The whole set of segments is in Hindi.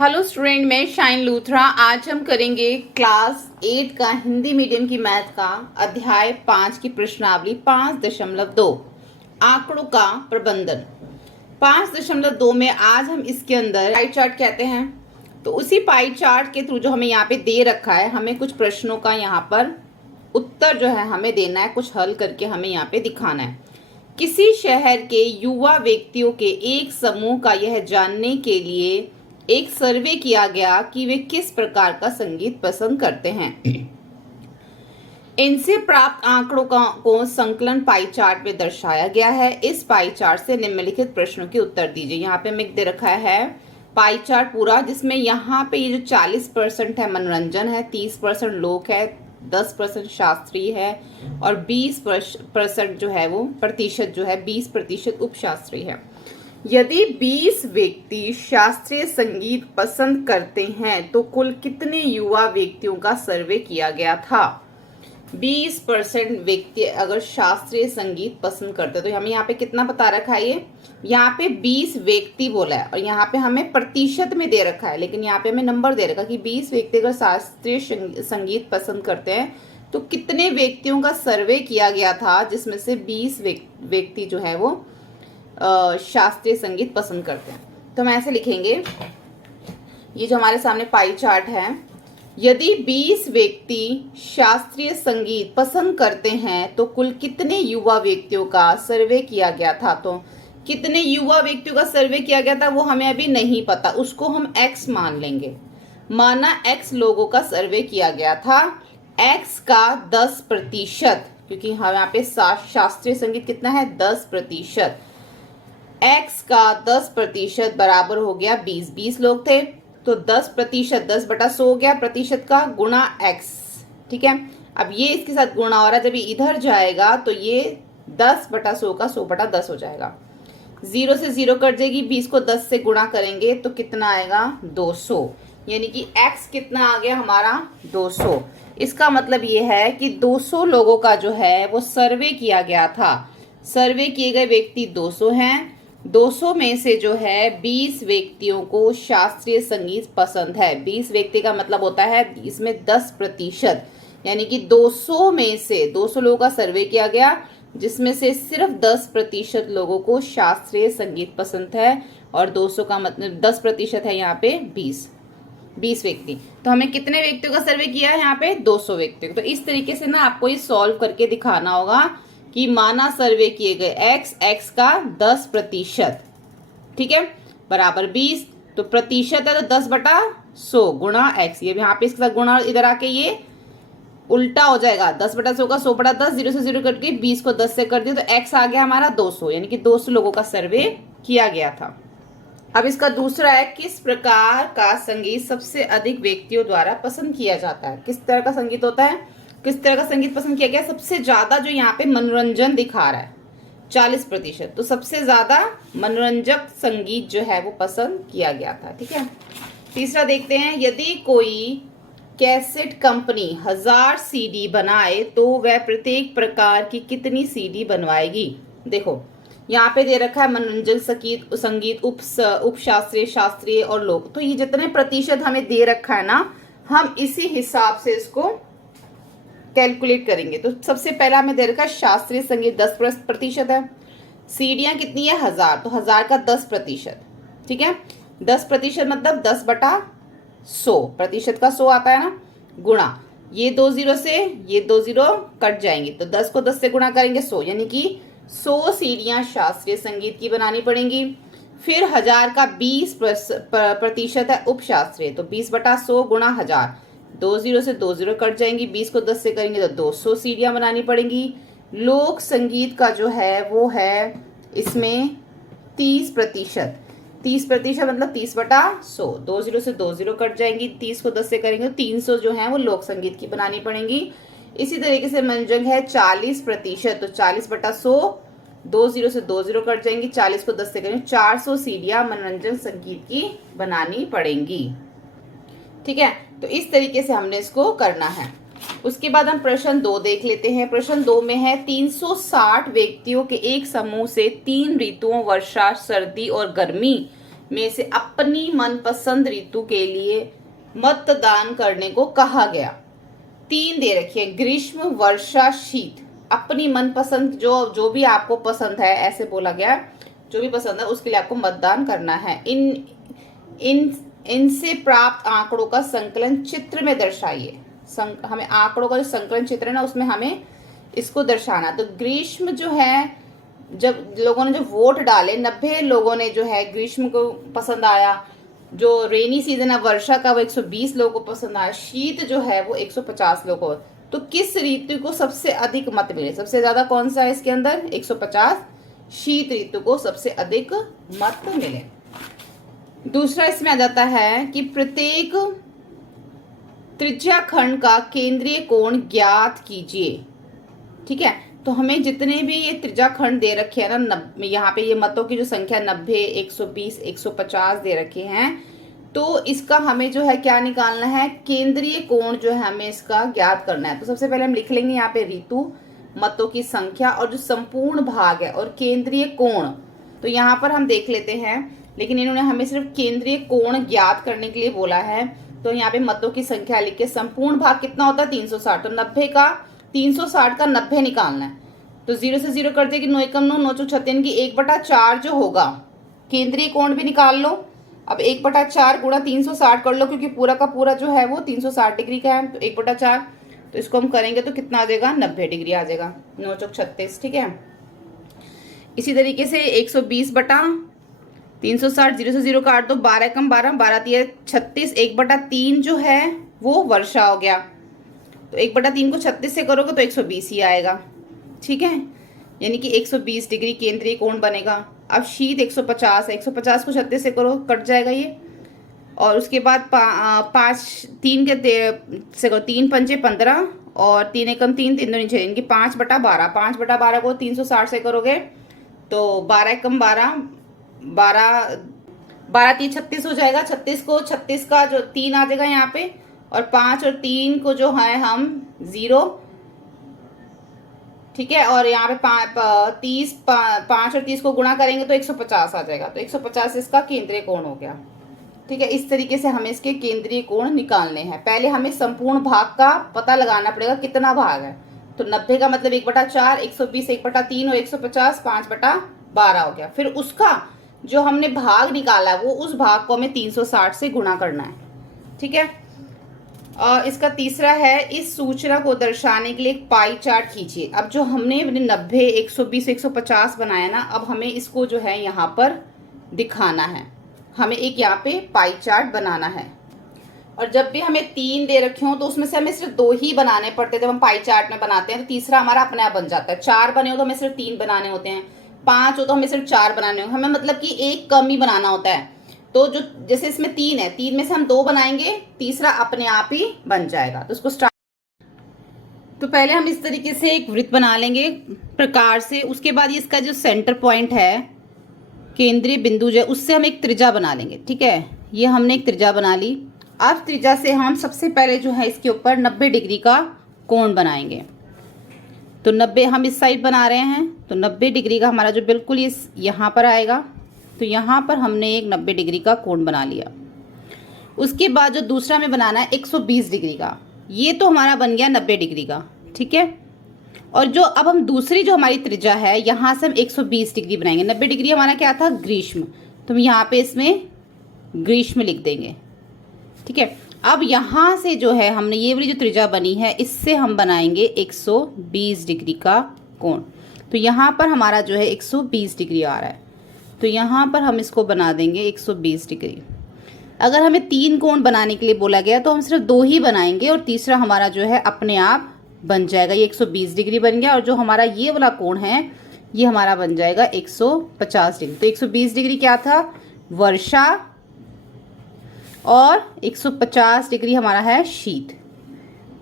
हेलो स्टूडेंट, मैं शाइन लूथरा। आज हम करेंगे क्लास 8 का हिंदी मीडियम की मैथ का अध्याय 5 की प्रश्नावली 5.2 आंकड़ों का प्रबंधन। 5.2 में आज हम इसके अंदर पाई चार्ट कहते हैं, तो उसी पाई चार्ट के थ्रू जो हमें यहाँ पे दे रखा है, हमें कुछ प्रश्नों का यहाँ पर उत्तर जो है हमें देना है, कुछ हल करके हमें यहाँ पे दिखाना है। किसी शहर के युवा व्यक्तियों के एक समूह का यह जानने के लिए एक सर्वे किया गया कि वे किस प्रकार का संगीत पसंद करते हैं। इनसे प्राप्त आंकड़ों को संकलन पाई चार्ट में दर्शाया गया है। इस पाई चार्ट से निम्नलिखित प्रश्नों के उत्तर दीजिए। यहाँ पे हमें दे रखा है पाई चार्ट पूरा, जिसमें यहाँ पे ये जो 40% है मनोरंजन है, 30% लोक है, 10% शास्त्रीय है और 20% जो है वो प्रतिशत जो है 20% उपशास्त्रीय है। यदि 20 व्यक्ति शास्त्रीय संगीत पसंद करते हैं तो कुल कितने युवा व्यक्तियों का सर्वे किया गया था। 20% व्यक्ति अगर शास्त्रीय संगीत पसंद करते तो हमें यहाँ पे कितना बता रखा है, ये यहाँ पे 20 व्यक्ति बोला है और यहाँ पे हमें प्रतिशत में दे रखा है, लेकिन यहाँ पे हमें नंबर दे रखा है कि 20 व्यक्ति अगर शास्त्रीय संगीत पसंद करते हैं तो कितने व्यक्तियों का सर्वे किया गया था, जिसमें से 20 व्यक्ति जो है वो शास्त्रीय संगीत पसंद करते हैं। तो हम ऐसे लिखेंगे, ये जो हमारे सामने पाई चार्ट है, यदि 20 व्यक्ति शास्त्रीय संगीत पसंद करते हैं तो कुल कितने युवा व्यक्तियों का सर्वे किया गया था। तो कितने युवा व्यक्तियों का सर्वे किया गया था वो हमें अभी नहीं पता, उसको हम x मान लेंगे। माना x लोगों का सर्वे किया गया था, x का 10%, क्योंकि हम यहाँ पे शास्त्रीय संगीत कितना है 10%, x का 10% बराबर हो गया 20 लोग थे तो 10%, 10/100 हो गया प्रतिशत का गुणा x। ठीक है, अब ये इसके साथ गुणा हो रहा है, जब ये इधर जाएगा तो ये 10/100 का 100/10 हो जाएगा। 0 से 0 कट जाएगी, 20 को 10 से गुणा करेंगे तो कितना आएगा 200, यानी कि x कितना आ गया हमारा 200। इसका मतलब ये है कि 200 लोगों का जो है वो सर्वे किया गया था। सर्वे किए गए व्यक्ति 200 हैं। 200 में से जो है 20 व्यक्तियों को शास्त्रीय संगीत पसंद है। 20 व्यक्ति का मतलब होता है इसमें 10%, यानी कि 200 में से 200 लोगों का सर्वे किया गया, जिसमें से सिर्फ 10% लोगों को शास्त्रीय संगीत पसंद है और 200 का मतलब 10% है यहाँ पे 20 व्यक्ति। तो हमें कितने व्यक्तियों का सर्वे किया है यहाँ पे 200 व्यक्तियों। तो इस तरीके से ना आपको ये सॉल्व करके दिखाना होगा कि माना सर्वे किए गए x का 10%, ठीक है, बराबर 20, तो प्रतिशत है तो 10/100 गुणा x। ये यहाँ पे इसके साथ गुणा, इधर आके ये उल्टा हो जाएगा, 10/100 का 100/10, 0 से 0 करके 20 को 10 से कर दिया तो x आ गया हमारा 200, यानी कि 200 लोगों का सर्वे किया गया था। अब इसका दूसरा है, किस प्रकार का संगीत सबसे अधिक व्यक्तियों द्वारा पसंद किया जाता है। किस तरह का संगीत होता है, किस तरह का संगीत पसंद किया गया। सबसे ज्यादा जो यहाँ पे मनोरंजन दिखा रहा है 40%, तो सबसे ज्यादा मनोरंजक संगीत जो है वो पसंद किया गया था। ठीक है, तीसरा देखते हैं, यदि कोई कैसेट कंपनी 1000 CD बनाए तो वह प्रत्येक प्रकार की कितनी CD बनवाएगी। देखो यहाँ पे दे रखा है मनोरंजन संगीत उपशास्त्रीय, शास्त्रीय और लोक, तो ये जितने प्रतिशत हमें दे रखा है ना, हम इसी हिसाब से इसको कैलकुलेट करेंगे। तो सबसे पहला हमें दे रखा है शास्त्रीय संगीत 10% है, सीढ़ियां कितनी है 1000, तो 1000 का 10%, ठीक है, 10% मतलब 10/100, प्रतिशत का 100 आता है ना, गुणा ये 2 0 से ये 2 0 कट जाएंगे तो 10 को 10 से गुणा करेंगे 100, यानी कि 100 सीढ़ियां शास्त्रीय संगीत की बनानी पड़ेंगी। फिर 1000 का 20% है उपशास्त्रीय, तो 20/100 गुणा 1000, 2 0 से 2 0 कट जाएंगी, 20 को 10 से करेंगे तो 200 सीढ़ियां बनानी पड़ेंगी। लोक संगीत का जो है वो है इसमें 30%, 30% मतलब 30/100, 2 0 से 2 0 कट जाएंगी, 30 को 10 से करेंगे तो 300 जो है वो लोक संगीत की बनानी पड़ेंगी। इसी तरीके से मनोरंजन है 40%, तो 40/100, 2 0 से 2 0 कट जाएंगी, 40 को 10 से करेंगे 400 सीढ़ियां मनोरंजन संगीत की बनानी पड़ेंगी। ठीक है, तो इस तरीके से हमने इसको करना है। उसके बाद हम प्रश्न 2 देख लेते हैं। प्रश्न 2 में है 360 व्यक्तियों के एक समूह से 3 ऋतुओं वर्षा, सर्दी और गर्मी में से अपनी मनपसंद ऋतु के लिए मतदान करने को कहा गया। 3 दे रखी है, ग्रीष्म, वर्षा, शीत। अपनी मनपसंद जो भी आपको पसंद है, ऐसे बोला गया, जो भी पसंद है उसके लिए आपको मतदान करना है। इनसे प्राप्त आंकड़ों का संकलन चित्र में दर्शाइए। हमें आंकड़ों का जो संकलन चित्र है ना, उसमें हमें इसको दर्शाना। तो ग्रीष्म जो है, जब लोगों ने जो वोट डाले, 90 लोगों ने जो है ग्रीष्म को पसंद आया। जो रेनी सीजन है वर्षा का, वो 120 लोगों को पसंद आया। शीत जो है वो 150 लोगों को। तो किस ऋतु को सबसे अधिक मत मिले? सबसे ज्यादा कौन सा है इसके अंदर? 150। शीत ऋतु को सबसे अधिक मत मिले। दूसरा इसमें आ जाता है कि प्रत्येक त्रिज्या खंड का केंद्रीय कोण ज्ञात कीजिए। ठीक है, तो हमें जितने भी ये त्रिज्या खंड दे रखे हैं ना, यहाँ पे ये मतों की जो संख्या 90, 120, 150 दे रखे हैं, तो इसका हमें जो है क्या निकालना है? केंद्रीय कोण जो है हमें इसका ज्ञात करना है। तो सबसे पहले हम लिख लेंगे यहाँ पे ऋतु, मतों की संख्या और जो संपूर्ण भाग है और केंद्रीय कोण। तो यहाँ पर हम देख लेते हैं, लेकिन इन्होंने हमें सिर्फ केंद्रीय कोण ज्ञात करने के लिए बोला है। तो यहाँ पे मतों की संख्या लिख के संपूर्ण भाग कितना होता है? 360। तो 90 का 360 का 90 निकालना है। तो 0 से 0 कर देगी, 9 एकम 9, 9 चौक 36 की 1/4 जो होगा। केंद्रीय कोण भी निकाल लो। अब 1/4 गुणा 360 कर लो, क्योंकि पूरा का पूरा जो है वो 360 डिग्री का है। तो 1/4, तो इसको हम करेंगे तो कितना आ जाएगा? 90 डिग्री आ जाएगा। 9 चौक 36। ठीक है, इसी तरीके से 120/360, 0 से 0 काट दो, 12 एकम 12, 12 तिया 36, 1/3 जो है वो वर्षा हो गया। तो 1/3 को 36 से करोगे तो 120 ही आएगा। ठीक है, यानी कि 120 डिग्री केंद्रीय कोण बनेगा। अब शीत 150 है, 150 को 36 से करो, कट जाएगा ये। और उसके बाद 3 पंचे 15 और 3 एकम 3, 3 दूनी 6, इनकी 5/12। 5/12 को 360 से करोगे तो 12 एकम 12, 12 3 36 हो जाएगा। 36 को 36 का जो 3 आ जाएगा यहाँ पे, और 5 और 3 को जो है हम 0। ठीक है, और यहाँ पे 5 और 30 को गुणा करेंगे तो 150 आ जाएगा। तो 150 इसका केंद्रीय कोण हो गया। ठीक है, इस तरीके से हमें इसके केंद्रीय कोण निकालने हैं। पहले हमें संपूर्ण भाग का पता लगाना पड़ेगा, कितना भाग है। तो 90 का मतलब 1/4, 120 1/3 और 150 5/12 हो गया। फिर उसका जो हमने भाग निकाला वो उस भाग को हमें 360 से गुणा करना है। ठीक है, और इसका तीसरा है, इस सूचना को दर्शाने के लिए एक पाई चार्ट खींचिए। अब जो हमने 90, 120, 150 बनाया ना, अब हमें इसको जो है यहाँ पर दिखाना है। हमें एक यहाँ पे पाई चार्ट बनाना है। और जब भी हमें 3 दे रखे हो तो उसमें से हमें सिर्फ 2 ही बनाने पड़ते थे। जब हम पाई चार्ट में बनाते हैं तो तीसरा हमारा अपने आप बन जाता है। 4 बने हो तो हमें सिर्फ 3 बनाने होते हैं, 5 हो तो हमें सिर्फ 4 बनाने होंगे। हमें मतलब कि एक कम ही बनाना होता है। तो जो जैसे इसमें 3 है, 3 में से हम 2 बनाएंगे, तीसरा अपने आप ही बन जाएगा। तो इसको स्टार्ट, तो पहले हम इस तरीके से एक वृत्त बना लेंगे प्रकार से। उसके बाद इसका जो सेंटर पॉइंट है, केंद्रीय बिंदु जो है, उससे हम एक त्रिज्या बना लेंगे। ठीक है, ये हमने एक त्रिज्या बना ली। अब त्रिज्या से हम सबसे पहले जो है इसके ऊपर 90 डिग्री का कोण बनाएंगे। तो 90 हम इस साइड बना रहे हैं, तो 90 डिग्री का हमारा जो बिल्कुल ये यहाँ पर आएगा। तो यहाँ पर हमने एक 90 डिग्री का कोण बना लिया। उसके बाद जो दूसरा हमें बनाना है 120 डिग्री का, ये तो हमारा बन गया 90 डिग्री का। ठीक है, और जो अब हम दूसरी जो हमारी त्रिज्या है, यहाँ से हम 120 डिग्री बनाएंगे। 90 डिग्री हमारा क्या था? ग्रीष्म। तो हम यहाँ पे इसमें ग्रीष्म लिख देंगे। ठीक है, अब यहाँ से जो है हमने ये वाली जो त्रिज्या बनी है, इससे हम बनाएंगे 120 डिग्री का कोण। तो यहाँ पर हमारा जो है 120 डिग्री आ रहा है। तो यहाँ पर हम इसको बना देंगे 120 डिग्री। अगर हमें 3 कोण बनाने के लिए बोला गया तो हम सिर्फ 2 ही बनाएंगे, और तीसरा हमारा जो है अपने आप बन जाएगा। ये 120 डिग्री बन गया, और जो हमारा ये वाला कोण है ये हमारा बन जाएगा 150 डिग्री। तो 120 डिग्री क्या था? वर्षा, और 150 डिग्री हमारा है शीत।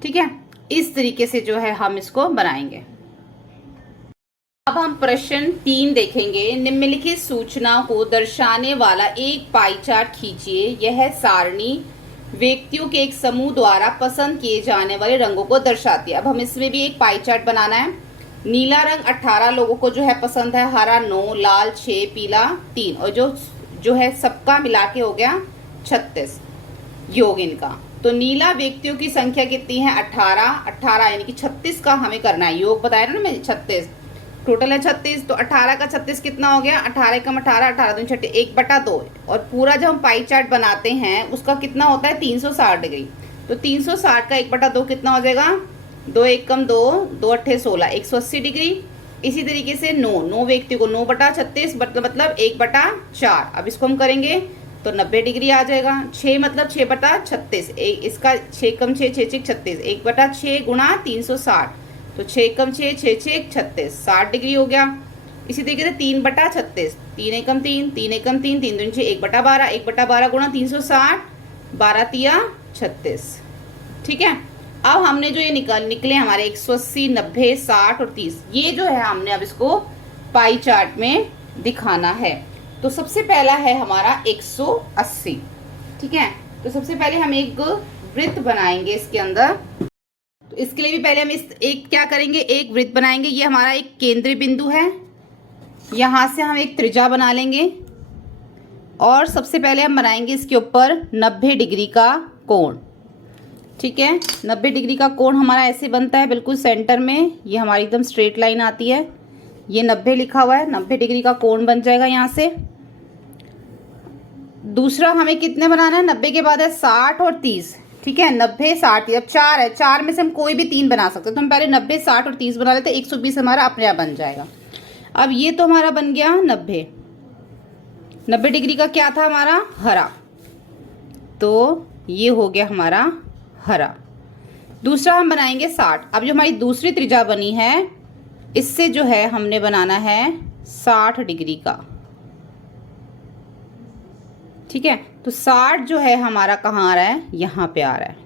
ठीक है, इस तरीके से जो है हम इसको बनाएंगे। अब हम प्रश्न 3 देखेंगे। निम्नलिखित सूचना को दर्शाने वाला एक पाई चार्ट खींचिए। यह सारणी व्यक्तियों के एक समूह द्वारा पसंद किए जाने वाले रंगों को दर्शाती है। अब हम इसमें भी एक पाई चार्ट बनाना है। नीला रंग 18 लोगों को जो है पसंद है, हरा 9, लाल 6, पीला 3, और जो जो है सबका मिला के हो गया 36 योग इनका। तो नीला व्यक्तियों की संख्या कितनी है 18 यानी कि 36 का हमें करना है योग, बताया ना मैं 36 टोटल है 36। तो 18 का 36 कितना हो गया 18 कम 18 18 दूनी 6 1/2। और पूरा जब हम पाई चार्ट बनाते हैं उसका कितना होता है 360 डिग्री। तो 360 का 1/2 कितना हो जाएगा 2 1 कम 2 2 8 16 180 डिग्री। इसी तरीके से 9 व्यक्ति को 9/36 मतलब 1/4। अब इसको हम करेंगे तो 90 डिग्री आ जाएगा। 6 मतलब 6/36 इसका 6 कम 6 6 6 36 1/6 गुणा 360। तो 6 कम 6 6 6 36 60 डिग्री हो गया। इसी तरीके से 3/36 3 एकम 3 3 एकम 3 3 दूनी 6 1/12 1/12 गुणा 360 12 तिया 36। ठीक है। अब हमने जो ये निकले हमारे 180 90 60 और 30 ये जो है हमने अब इसको पाई चार्ट में दिखाना है। तो सबसे पहला है हमारा 180। ठीक है। तो सबसे पहले हम एक वृत्त बनाएंगे इसके अंदर। तो इसके लिए भी पहले हम एक क्या करेंगे एक वृत्त बनाएंगे। ये हमारा एक केंद्रीय बिंदु है, यहां से हम एक त्रिज्या बना लेंगे और सबसे पहले हम बनाएंगे इसके ऊपर 90 डिग्री का कोण। ठीक है। 90 डिग्री का कोण हमारा ऐसे बनता है बिल्कुल सेंटर में, ये हमारी एकदम स्ट्रेट लाइन आती है, ये 90 लिखा हुआ है, 90 डिग्री का कोण बन जाएगा यहाँ से। दूसरा हमें कितने बनाना है 90 के बाद है 60 और 30। ठीक है। 90 60 अब 4 है, 4 में से हम कोई भी 3 बना सकते हैं। तो हम पहले 90 60 और 30 बना लेते हैं, 120 हमारा अपने आप बन जाएगा। अब ये तो हमारा बन गया 90 डिग्री का क्या था हमारा हरा, तो ये हो गया हमारा हरा। दूसरा हम बनाएंगे 60। अब जो हमारी दूसरी त्रिज्या बनी है इससे जो है हमने बनाना है 60 डिग्री का। ठीक है। तो 60 जो है हमारा कहाँ आ रहा है यहाँ पे आ रहा है,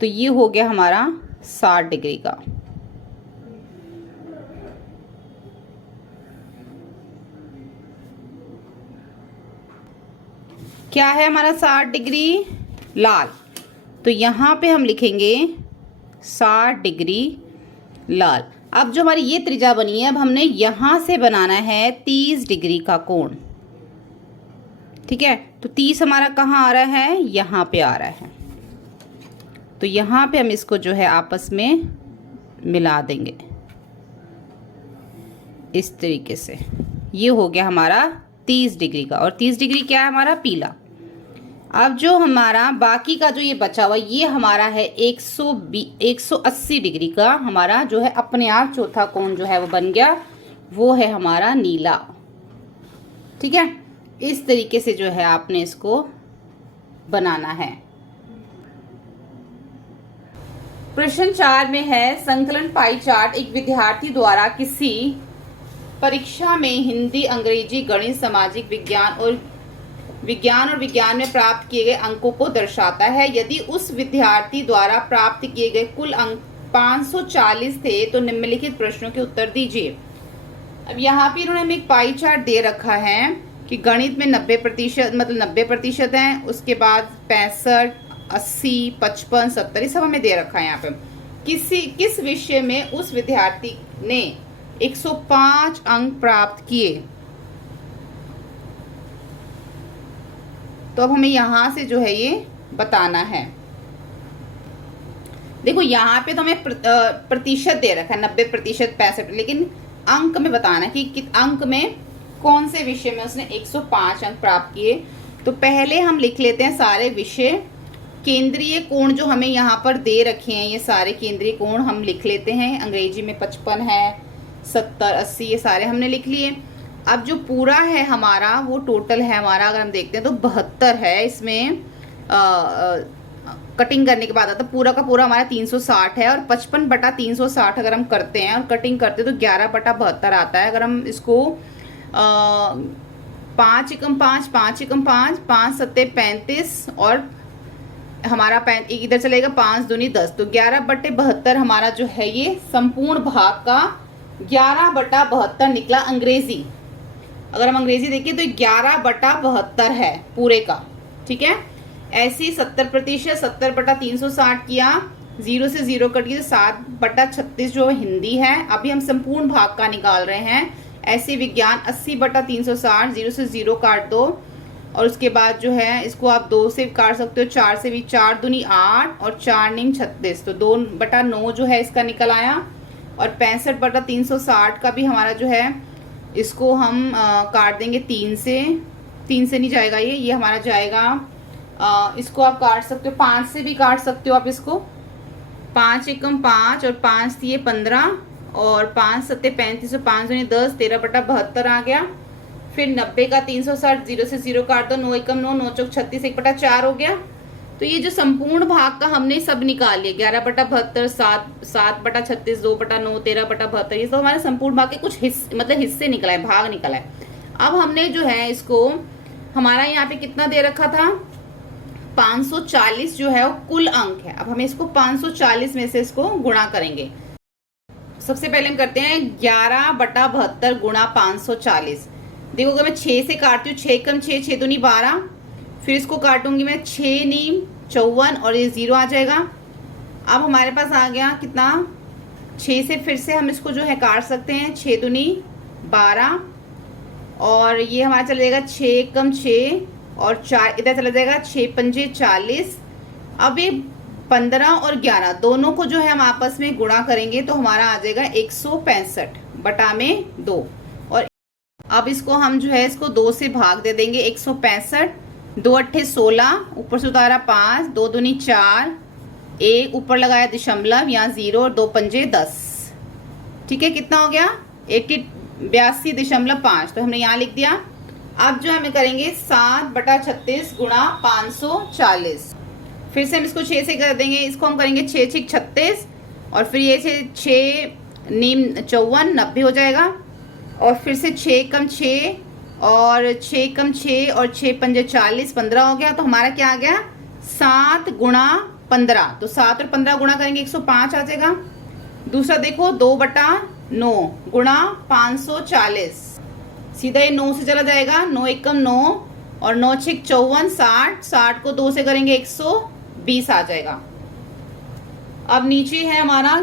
तो ये हो गया हमारा 60 डिग्री का। क्या है हमारा 60 डिग्री लाल, तो यहाँ पे हम लिखेंगे 60 डिग्री लाल। अब जो हमारी ये त्रिज्या बनी है अब हमने यहाँ से बनाना है 30 डिग्री का कोण। ठीक है। तो 30 हमारा कहाँ आ रहा है यहाँ पे आ रहा है, तो यहाँ पे हम इसको जो है आपस में मिला देंगे इस तरीके से। ये हो गया हमारा 30 डिग्री का। और 30 डिग्री क्या है हमारा पीला। अब जो हमारा बाकी का जो ये बचा हुआ ये हमारा है 180 डिग्री का हमारा जो है अपने आप चौथा कोण जो है वो बन गया, वो है हमारा नीला। ठीक है। इस तरीके से जो है आपने इसको बनाना है। प्रश्न 4 में है संकलन पाई चार्ट एक विद्यार्थी द्वारा किसी परीक्षा में हिंदी अंग्रेजी गणित सामाजिक विज्ञान और विज्ञान में प्राप्त किए गए अंकों को दर्शाता है। यदि उस विद्यार्थी द्वारा प्राप्त किए गए कुल अंक 540 थे तो निम्नलिखित प्रश्नों के उत्तर दीजिए। अब यहाँ पे इन्होंने हमें एक पाई चार्ट दे रखा है कि गणित में 90% मतलब 90% है, उसके बाद 65 80 55 70 सब हमें दे रखा है। यहाँ पे किस विषय में उस विद्यार्थी ने 105 अंक प्राप्त किए, तो अब हमें यहां से जो है ये बताना है। देखो यहाँ पे तो हमें प्रतिशत दे रखा है 90% 65, लेकिन अंक में बताना है कि अंक में कौन से विषय में उसने 105 अंक प्राप्त किए। तो पहले हम लिख लेते हैं सारे विषय। केंद्रीय कोण जो हमें यहाँ पर दे रखे हैं ये सारे केंद्रीय कोण हम लिख लेते हैं। अंग्रेजी में 55 है, 70 80 ये सारे हमने लिख लिए। अब जो पूरा है हमारा वो टोटल है हमारा अगर हम देखते हैं तो 72 है। इसमें कटिंग करने के बाद आता पूरा का पूरा हमारा 360 है। और 55/360 अगर हम करते हैं और कटिंग करते हैं तो 11/72 आता है। अगर हम इसको 5 एकम 5 5 एकम 5 5 सत्ते 35 और हमारा इधर चलेगा 5 दूनी 10, तो 11/72 हमारा जो है ये संपूर्ण भाग का 11/72 निकला। अंग्रेजी अगर हम अंग्रेजी देखें तो 11/72 है पूरे का। ठीक है। ऐसे ही 70% 70/360 किया, 0 से 0 कट गया, 7/36 जो हिंदी है। अभी हम संपूर्ण भाग का निकाल रहे हैं ऐसे विज्ञान 80/360, 0 से 0 काट दो और उसके बाद जो है इसको आप 2 से काट सकते हो, 4 से भी, 4 दूनी 8 और 4 नीम 36, तो 2/9 जो है इसका निकल आया। और 65/360 का भी हमारा जो है इसको हम काट देंगे 3 से, 3 से नहीं जाएगा ये हमारा जाएगा, इसको आप काट सकते हो 5 से भी काट सकते हो आप इसको, 5 एकम 5 और 5 दिए 15 और 5 सत्ते 35 और 5 दूनी 10, 13/72 आ गया। फिर 90 का 360, 0 से 0 काट दो, 9 एकम 9, 9 चौक 36, 1/4 हो गया। तो ये जो संपूर्ण भाग का हमने सब निकाल लिया, 11/72, 7/36, 2/9, 13/72, ये सब हमारे संपूर्ण भाग के कुछ हिस्से निकला है, भाग निकला है। अब हमने जो है इसको, हमारा यहाँ पे कितना दे रखा था, 540 जो है वो कुल अंक है। अब हमें इसको 540 में से इसको गुणा करेंगे। सबसे पहले हम करते हैं 11/72 गुणा 540। देखो अगर मैं 6 से काटती हूँ, 6 कम 6, 6 दूनी 12, फिर इसको काटूंगी मैं 6 नीम 54 और ये 0 आ जाएगा। अब हमारे पास आ गया कितना, 6 से फिर से हम इसको जो है काट सकते हैं, 6 दूनी 12 और ये हमारा चला जाएगा 6 कम 6 और 4 इधर चला जाएगा, 6 पंजे 40। अब ये 15 और 11 दोनों को जो है हम आपस में गुणा करेंगे तो हमारा आ जाएगा 165/2। और अब इसको हम जो है इसको 2 से भाग दे देंगे, 165, 2 अट्ठे 16, ऊपर से उतारा 5, 2 दूनी 4, 1 ऊपर लगाया दशमलव, यहाँ 0 और 2 पंजे 10। ठीक है, कितना हो गया, 82.5, तो हमने यहाँ लिख दिया। अब जो हमें करेंगे 7/36 गुणा 540। फिर से हम इसको 6 से कर देंगे, इसको हम करेंगे 6 6 36 और फिर ये 6 नीम 54, 90 हो जाएगा। और फिर से 6 कम 6 और 6 कम 6 और 6 पंजे 40, 15 हो गया। तो हमारा क्या आ गया, 7 गुणा 15, तो 7 और 15 गुणा करेंगे 105 आ जाएगा। दूसरा देखो 2/9 गुणा 540, सीधा ये 9 से चला जाएगा, 9 एकम 9 और 9 6 54, 60, 60 को 2 से करेंगे 120 आ जाएगा। अब नीचे है हमारा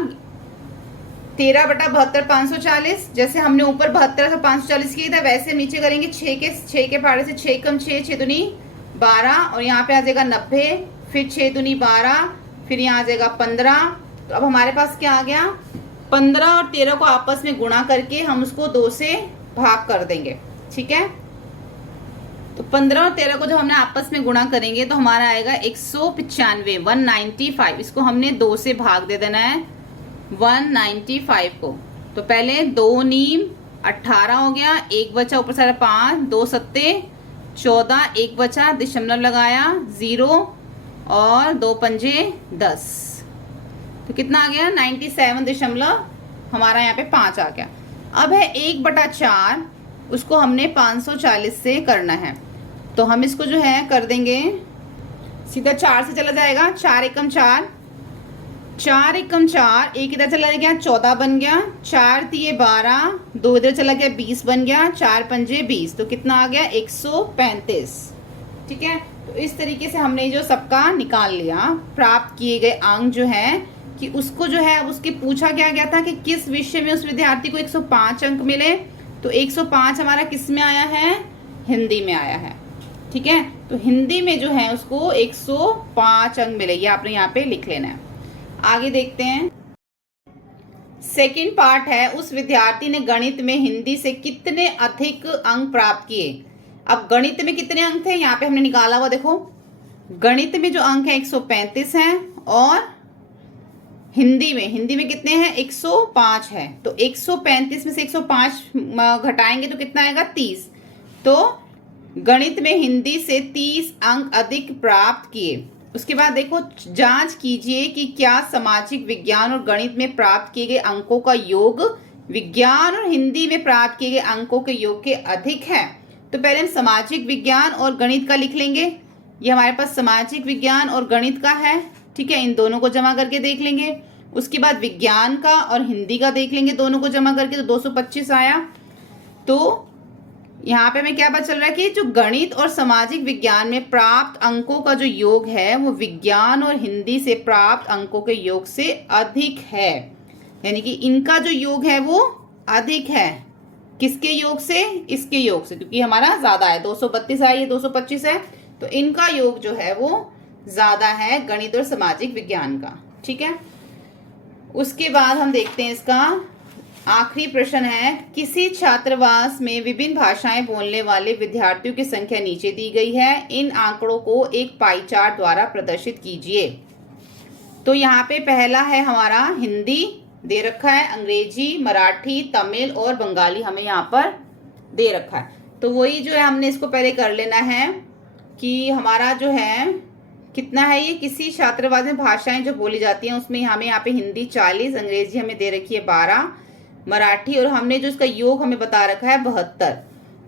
13/72 540, जैसे हमने ऊपर 72 से 540 किया था वैसे नीचे करेंगे 6 के पारे से 6 कम 6, 6 दूनी 12 और यहाँ पे आ जाएगा 90, फिर 6 दूनी 12, फिर यहाँ आ जाएगा 15। तो अब हमारे पास क्या आ गया, 15 और 13 को आपस में गुणा करके हम उसको 2 से भाग कर देंगे। ठीक है, तो 15 और 13 को जब हमने आपस में गुणा करेंगे तो हमारा आएगा 195, 195। इसको हमने 2 से भाग दे देना है 195 को। तो पहले 2 नीम 18 हो गया, 1 बचा ऊपर सारा 5, 2 सत्ते 14, 1 बचा दशमलव लगाया 0 और 2 पंजे 10, तो कितना आ गया 97 दशमलव हमारा यहाँ पे 5 आ गया। अब है 1/4, उसको हमने 540 से करना है, तो हम इसको जो है कर देंगे, सीधा 4 से चला जाएगा, 4 एकम 4, 4 एकम 4, 1 इधर चला गया 14 बन गया, 4 दिए 12, 2 इधर चला गया 20 बन गया, 4 पंजे 20, तो कितना आ गया 135। ठीक है, तो इस तरीके से हमने जो सबका निकाल लिया, प्राप्त किए गए अंक जो है कि उसको जो है अब उसके पूछा क्या गया था कि किस विषय में उस विद्यार्थी को 105 अंक मिले, तो 105 हमारा किस में आया है, हिंदी में आया है। ठीक है, तो हिंदी में जो है उसको 105 अंक मिले, ये आपने यहाँ पे लिख लेना है। आगे देखते हैं, सेकंड पार्ट है, उस विद्यार्थी ने गणित में हिंदी से कितने अधिक अंक प्राप्त किए। अब गणित में कितने अंक थे यहाँ पे हमने निकाला हुआ, देखो गणित में जो अंक है 135 है और हिंदी में कितने हैं, 105 है। तो 135 में से 105 घटाएंगे तो कितना आएगा 30। तो गणित में हिंदी से 30 अंक अधिक प्राप्त किए। उसके बाद देखो, जांच कीजिए कि क्या सामाजिक विज्ञान और गणित में प्राप्त किए गए अंकों का योग विज्ञान और हिंदी में प्राप्त किए गए अंकों के योग के अधिक है। तो पहले हम सामाजिक विज्ञान और गणित का लिख लेंगे, ये हमारे पास सामाजिक विज्ञान और गणित का है। ठीक है, इन दोनों को जमा करके देख लेंगे। उसके बाद विज्ञान का और हिंदी का देख लेंगे, दोनों को जमा करके तो 225 आया। तो यहाँ पे हमें क्या पता चल रहा है कि जो गणित और सामाजिक विज्ञान में प्राप्त अंकों का जो योग है वो विज्ञान और हिंदी से प्राप्त अंकों के योग से अधिक है, यानी कि इनका जो योग है वो अधिक है। किसके योग से? इसके योग से, क्योंकि हमारा ज्यादा है, 232 है, ये 225 है, तो इनका योग जो है वो ज्यादा है गणित और सामाजिक विज्ञान का। ठीक है, उसके बाद हम देखते हैं इसका आखिरी प्रश्न है, किसी छात्रावास में विभिन्न भाषाएं बोलने वाले विद्यार्थियों की संख्या नीचे दी गई है, इन आंकड़ों को एक पाई चार्ट द्वारा प्रदर्शित कीजिए। तो यहाँ पे पहला है हमारा हिंदी दे रखा है, अंग्रेजी, मराठी, तमिल और बंगाली हमें यहाँ पर दे रखा है। तो वही जो है हमने इसको पहले कर लेना है कि हमारा जो है कितना है ये, किसी छात्रावास में भाषाएं जो बोली जाती हैं उसमें हमें यहाँ पे हिंदी 40, अंग्रेजी हमें दे रखी है 12, मराठी और हमने जो इसका योग हमें बता रखा है 72।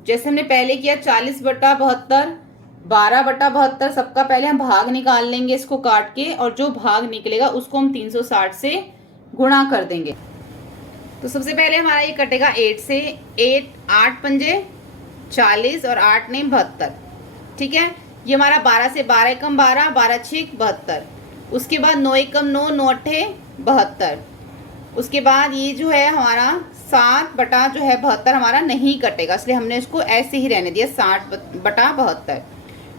जैसे हमने पहले किया 40/72, 12/72, सबका पहले हम भाग निकाल लेंगे इसको काट के, और जो भाग निकलेगा उसको हम 360 से गुणा कर देंगे। तो सबसे पहले हमारा ये कटेगा 8 से, 8 पंजे 40 और 8 ने 72। ठीक है, ये हमारा 12 से, 12 एकम 12, 12 छीक 72। उसके बाद 9 एकम 9, 9 अट्ठे 72। उसके बाद ये जो है हमारा 7/72 हमारा नहीं कटेगा, इसलिए हमने इसको ऐसे ही रहने दिया 60/72।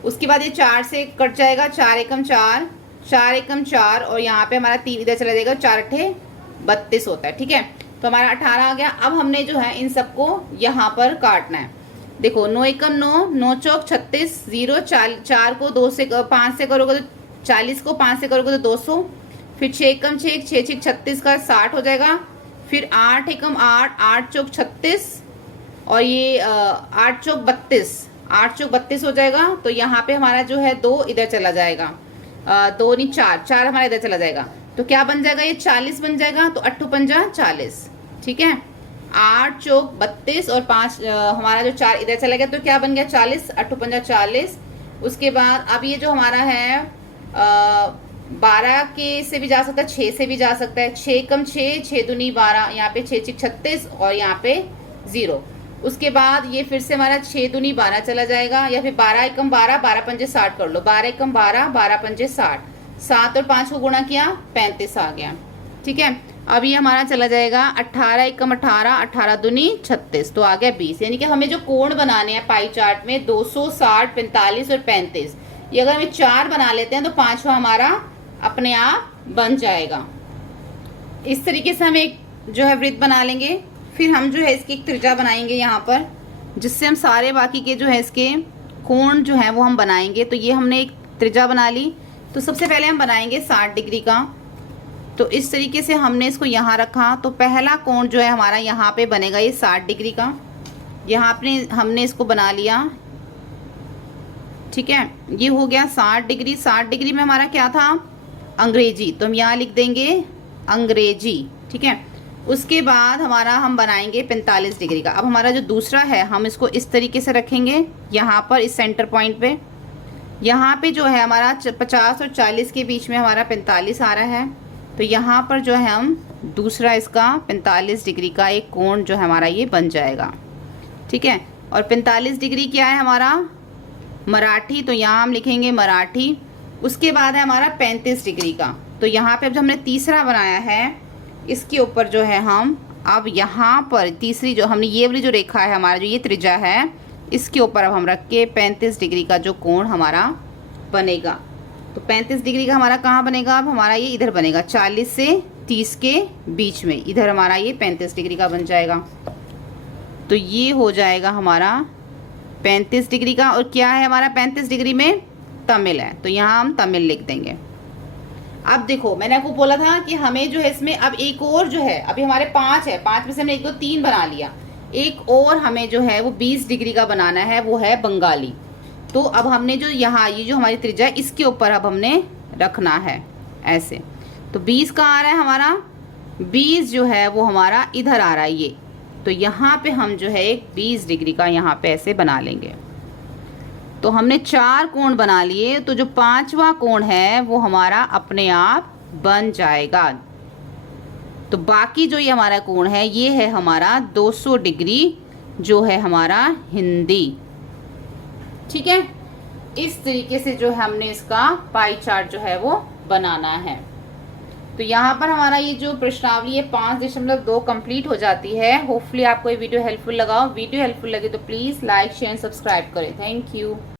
उसके बाद ये 4 से कट जाएगा, 4 एकम 4, 4 एकम 4 और यहाँ पे हमारा 3 इधर चला जाएगा, 4 अट्ठे 32 होता है। ठीक है, तो हमारा 18 आ गया। अब हमने जो है इन सबको यहाँ पर काटना है। देखो 9 एकम 9, 9 चौक 36, 0, 4 को 2 से 5 से करोगे तो 40 को 5 से करोगे तो 200, फिर 6 एकम 6, 6 6 36 का 60 हो जाएगा, फिर 8 एकम 8, 8 चौक 36 और ये 8 चौक 32, 8 चौक 32 हो जाएगा। तो यहाँ पे हमारा जो है 2 इधर चला जाएगा, 2 नहीं 4, 4 हमारा इधर चला जाएगा, तो क्या बन जाएगा, ये 40 बन जाएगा। तो 8 पंजा 40। ठीक है, 8 चौक 32 और 5 हमारा जो 4 इधर चला गया, तो क्या बन गया 40, 8 पंजा 40। उसके बाद अब ये जो हमारा है 12 के से भी जा सकता है, 6 से भी जा सकता है, 6 कम 6, 6 दूनी 12, यहाँ पे 6 6 36 और यहाँ पे 0। उसके बाद ये फिर से हमारा 6 दूनी 12 चला जाएगा, या फिर 12 एकम 12, 12 पंजे 60 कर लो, 12 एकम 12, 12 पंजे 60, 7 और 5 को गुणा किया 35 आ गया। ठीक है, अब ये हमारा चला जाएगा 18 एकम 18, 18 दूनी 36, तो आ गया 20। यानी कि हमें जो कोण बनाने हैं पाई चार्ट में 260, 45 और 35, ये अगर हमें 4 बना लेते हैं तो 5वां हमारा अपने आप बन जाएगा। इस तरीके से हम एक जो है वृत्त बना लेंगे, फिर हम जो है इसकी एक त्रिज्या बनाएंगे यहाँ पर, जिससे हम सारे बाकी के जो है इसके कोण जो है वो हम बनाएंगे। तो ये हमने एक त्रिज्या बना ली। तो सबसे पहले हम बनाएंगे 60 डिग्री का। तो इस तरीके से हमने इसको यहाँ रखा, तो पहला कोण जो है हमारा यहाँ पे बनेगा ये 60 डिग्री का। यहाँ पे हमने इसको बना लिया। ठीक है, ये हो गया 60 डिग्री। 60 डिग्री में हमारा क्या था, अंग्रेजी, तो हम यहाँ लिख देंगे अंग्रेजी। ठीक है, उसके बाद हमारा हम बनाएंगे 45 डिग्री का। अब हमारा जो दूसरा है हम इसको इस तरीके से रखेंगे यहाँ पर इस सेंटर पॉइंट पे। यहाँ पे जो है हमारा 50 और 40 के बीच में हमारा 45 आ रहा है, तो यहाँ पर जो है हम दूसरा इसका 45 डिग्री का एक कोण जो है हमारा ये बन जाएगा। ठीक है, और 45 डिग्री क्या है हमारा, मराठी, तो यहाँ हम लिखेंगे मराठी। उसके बाद है हमारा 35 डिग्री का। तो यहाँ पे अब जो हमने तीसरा बनाया है इसके ऊपर जो है हम अब यहाँ पर तीसरी जो हमने ये वाली जो रेखा है हमारा जो ये त्रिज्या है, इसके ऊपर अब हम रख के 35 डिग्री का जो कोण हमारा बनेगा। तो 35 डिग्री का हमारा कहाँ बनेगा, अब हमारा ये इधर बनेगा 40 से 30 के बीच में, इधर हमारा ये 35 डिग्री का बन जाएगा। तो ये हो जाएगा हमारा 35 डिग्री का। और क्या है हमारा 35 डिग्री में, तमिल है, तो यहाँ हम तमिल लिख देंगे। अब देखो मैंने आपको बोला था कि हमें जो है इसमें अब एक और जो है, अभी हमारे 5 है, 5 में से हमने 1 2 3 बना लिया, एक और हमें जो है वो 20 डिग्री का बनाना है, वो है बंगाली। तो अब हमने जो यहाँ ये जो हमारी त्रिज्या है इसके ऊपर अब हमने रखना है ऐसे। तो 20 का आ रहा है हमारा, 20 जो है वो हमारा इधर आ रहा है ये, तो यहाँ पे हम जो है एक 20 डिग्री का यहाँ पे ऐसे बना लेंगे। तो हमने 4 कोण बना लिए, तो जो 5वां कोण है वो हमारा अपने आप बन जाएगा। तो बाकी जो ये हमारा कोण है ये है हमारा 200 डिग्री जो है हमारा हिंदी। ठीक है, इस तरीके से जो है हमने इसका पाई चार्ट जो है वो बनाना है। तो यहाँ पर हमारा ये जो प्रश्नावली है 5.2 कंप्लीट हो जाती है। होपफुली आपको ये वीडियो हेल्पफुल लगा। वीडियो हेल्पफुल लगे तो please like share and subscribe करें। Thank you.